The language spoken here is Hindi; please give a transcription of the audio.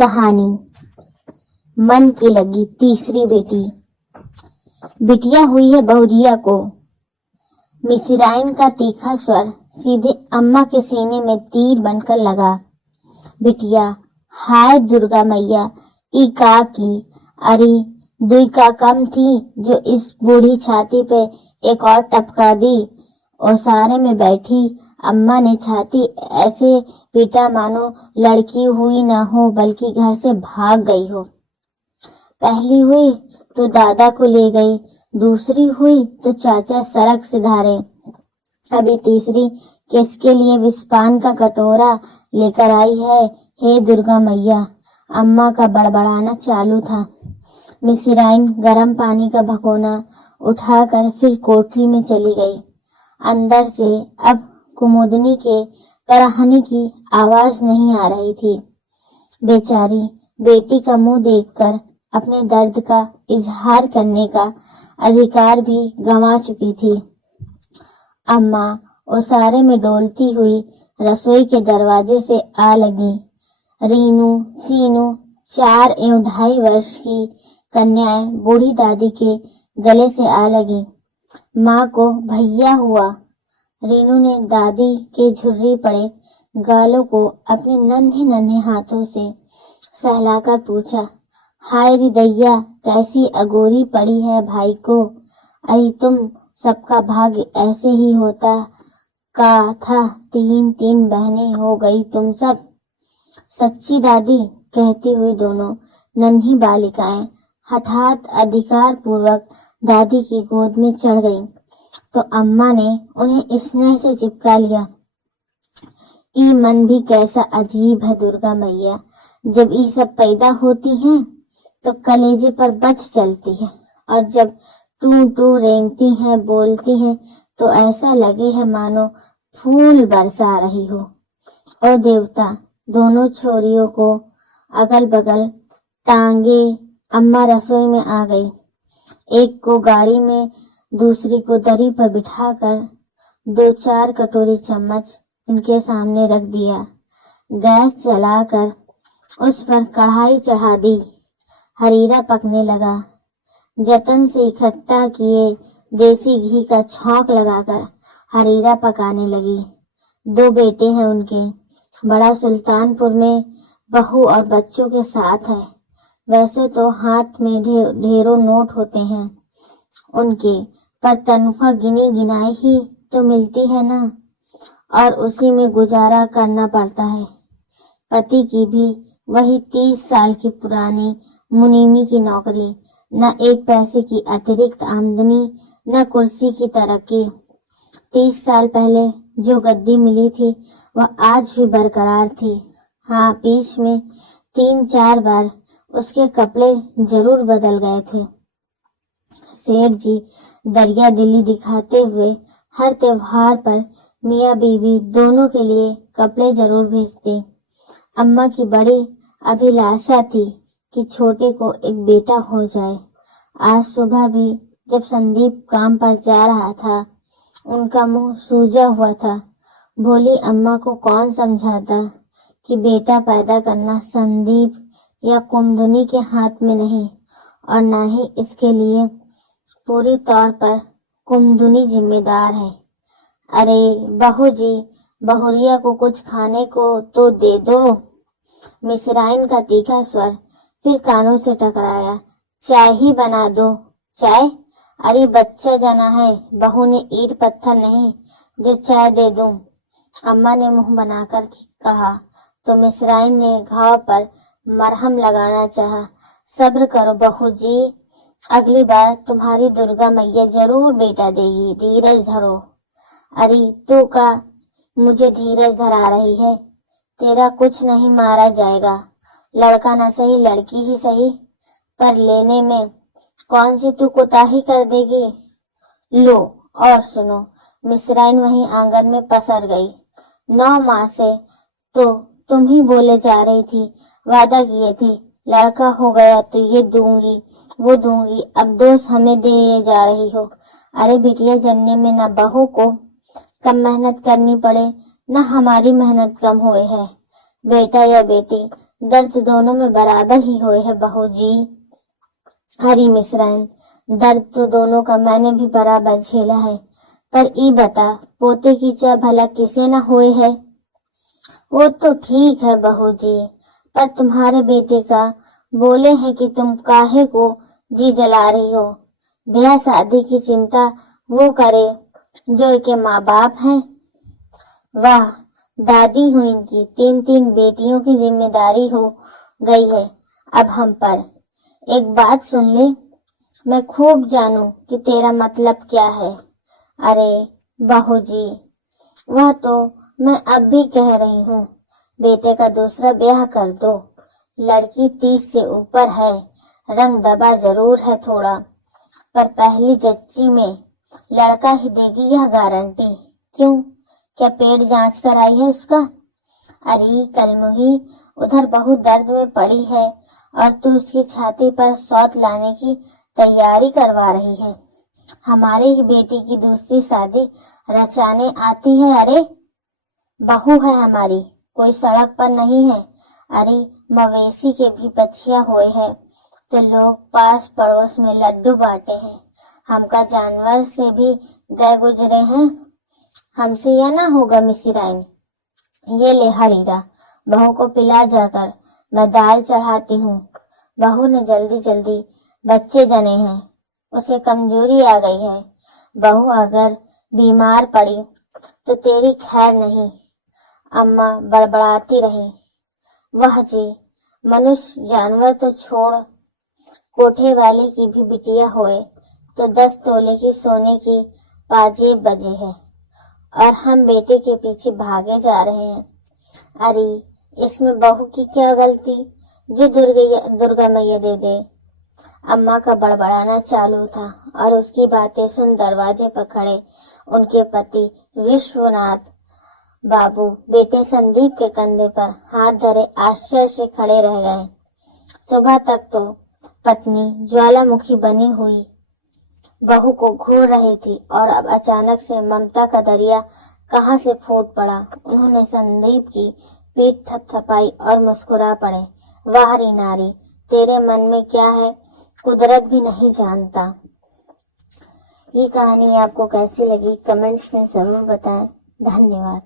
कहानी मन की लगी तीसरी बेटी। बिटिया हुई है बहुरिया को। मिसिराइन का तीखा स्वर सीधे अम्मा के सीने में तीर बनकर लगा। बिटिया, हाय दुर्गा मैया, ई का की अरे दुई का कम थी जो इस बूढ़ी छाती पे एक और टपका दी। ओसारे में बैठी अम्मा ने छाती ऐसे पीटा मानो लड़की हुई ना हो बल्कि घर से भाग गई हो। पहली हुई तो दादा को ले गई, दूसरी हुई तो चाचा सड़क से धारे, अभी तीसरी किसके लिए विस्पान का कटोरा लेकर आई है। हे दुर्गा मैया, अम्मा का बड़बड़ाना चालू था। मिसिराइन गरम पानी का भगोना उठाकर फिर कोठरी में चली गई। अंदर से अब कुमुदनी के कराहने की आवाज नहीं आ रही थी। बेचारी बेटी का मुंह देखकर अपने दर्द का इजहार करने का अधिकार भी गंवा चुकी थी। अम्मा ओसारे में डोलती हुई रसोई के दरवाजे से आ लगी। रीनू, सीनू, 4 एवं 2.5 वर्ष की कन्याएं बूढ़ी दादी के गले से आ लगी। माँ को भैया हुआ। रीनू ने दादी के झुर्री पड़े गालों को अपने नन्हे नन्हे हाथों से सहलाकर पूछा, हाय री दैया, कैसी अगोरी पड़ी है भाई को। अरे तुम सबका भाग्य ऐसे ही होता का था, 3 बहनें हो गई तुम सब। सच्ची दादी, कहती हुई दोनों नन्ही बालिकाएं हठात अधिकार पूर्वक दादी की गोद में चढ़ गईं, तो अम्मा ने उन्हें स्नेह से चिपका लिया। ई मन भी कैसा अजीब है दुर्गा मैया, जब ई सब पैदा होती हैं तो कलेजे पर बच चलती है, और जब टू टू रेंगती हैं, बोलती हैं, तो ऐसा लगे है मानो फूल बरसा रही हो। ओ देवता, दोनों छोरियों को अगल बगल टांगे अम्मा रसोई में आ गई। एक को गाड़ी में, दूसरी को दरी पर बिठाकर 2-4 कटोरी चम्मच उनके सामने रख दिया। गैस जलाकर उस पर कढ़ाई चढ़ा दी। हरीरा पकने लगा। जतन से इकट्ठा किए देसी घी का छौंक लगाकर हरीरा पकाने लगी। 2 बेटे हैं उनके। बड़ा सुल्तानपुर में बहू और बच्चों के साथ है। वैसे तो हाथ में ढेरों नोट होते हैं उनके, पर तनख्वाह गिनी गिनाई ही तो मिलती है ना, और उसी में गुजारा करना पड़ता है। पति की भी वही 30 साल की पुरानी मुनीमी की नौकरी, न 1 पैसे की अतिरिक्त आमदनी, न कुर्सी की तरक्की। 30 साल पहले जो गद्दी मिली थी वह आज भी बरकरार थी। हाँ, बीच में 3-4 बार उसके कपड़े जरूर बदल गए थे। सेठ जी दरिया दिली दिखाते हुए हर त्योहार पर मियाँ बीवी दोनों के लिए कपड़े जरूर भेजते। अम्मा की बड़ी अभिलाषा थी कि छोटे को एक बेटा हो जाए। आज सुबह भी जब संदीप काम पर जा रहा था, उनका मुंह सूजा हुआ था। भोली अम्मा को कौन समझाता कि बेटा पैदा करना संदीप या कुमधुनी के हाथ में नहीं, और न ही इसके लिए पूरी तौर पर कुमधुनी जिम्मेदार है। अरे बहू जी, बहुरिया को कुछ खाने को तो दे दो। मिसराइन का तीखा स्वर फिर कानों से टकराया। चाय ही बना दो। चाय? अरे बच्चा जना है, बहू ने ईंट पत्थर नहीं जो चाय दे दूं। अम्मा ने मुंह बनाकर कहा तो मिसराइन ने घाव पर मरहम लगाना चाहा। सब्र करो बहू जी, अगली बार तुम्हारी दुर्गा मैया जरूर बेटा देगी, धीरज धरो। अरे तू का मुझे धीरज धरा रही है? तेरा कुछ नहीं मारा जाएगा। लड़का न सही लड़की ही सही, पर लेने में कौन सी तू कोताही कर देगी। लो और सुनो। मिसराइन वहीं आंगन में पसर गई। 9 माह से तो तुम ही बोले जा रही थी, वादा किए थे लड़का हो गया तो ये दूंगी वो दूंगी, अब दोष हमें दे जा रही हो। अरे बिटिया जन्ने में न बहू को कम मेहनत करनी पड़े, न हमारी मेहनत कम हुए है। बेटा या बेटी दर्द दोनों में बराबर ही हुए है बहू जी। हरी मिश्राइन, दर्द तो दोनों का मैंने भी बराबर झेला है, पर ई बता पोते की चाह भला किसे न हुए है। वो तो ठीक है बहू जी, पर तुम्हारे बेटे का बोले हैं कि तुम काहे को जी जला रही हो। ब्याह शादी की चिंता वो करे जो इनके माँ बाप हैं। वाह, दादी हुई इनकी 3-3 बेटियों की जिम्मेदारी हो गई है अब हम पर। एक बात सुन ले, मैं खूब जानूं कि तेरा मतलब क्या है। अरे बहू जी, वह तो मैं अब भी कह रही हूँ, बेटे का दूसरा ब्याह कर दो। लड़की 30 से ऊपर है, रंग दबा जरूर है थोड़ा, पर पहली जच्ची में लड़का ही देगी यह गारंटी। क्यों, क्या पेट जांच कराई है उसका? अरे कलमुही, उधर बहुत दर्द में पड़ी है और तू उसकी छाती पर सौत लाने की तैयारी करवा रही है। हमारे ही बेटी की दूसरी शादी रचाने आती है। अरे बहू है हमारी, कोई सड़क पर नहीं है। अरे मवेशी के भी बच्चिया हुए हैं तो लोग पास पड़ोस में लड्डू बांटे हैं। हमका जानवर से भी गए गुजरे हैं, हमसे यह ना होगा मिसिराइन। ये ले हरीरा, बहू को पिला जाकर, मैं दाल चढ़ाती हूँ। बहू ने जल्दी जल्दी बच्चे जने हैं, उसे कमजोरी आ गई है। बहू अगर बीमार पड़ी तो तेरी खैर नहीं। अम्मा बड़बड़ाती रही। वह जी, मनुष्य जानवर तो छोड़, कोठे वाले की भी बिटिया होए तो 10 तोले की सोने की पाजेब बजे है और हम बेटे के पीछे भागे जा रहे हैं। अरे इसमें बहू की क्या गलती जो दुर्गा मैया दे दे। अम्मा का बड़बड़ाना चालू था और उसकी बातें सुन दरवाजे पर खड़े उनके पति विश्वनाथ बाबू बेटे संदीप के कंधे पर हाथ धरे आश्चर्य से खड़े रह गए। सुबह तक तो पत्नी ज्वालामुखी बनी हुई बहू को घूर रही थी और अब अचानक से ममता का दरिया कहां से फूट पड़ा। उन्होंने संदीप की पीठ थपथपाई और मुस्कुरा पड़े। वाह री नारी, तेरे मन में क्या है कुदरत भी नहीं जानता। ये कहानी आपको कैसी लगी कमेंट्स में जरूर बताएं। धन्यवाद।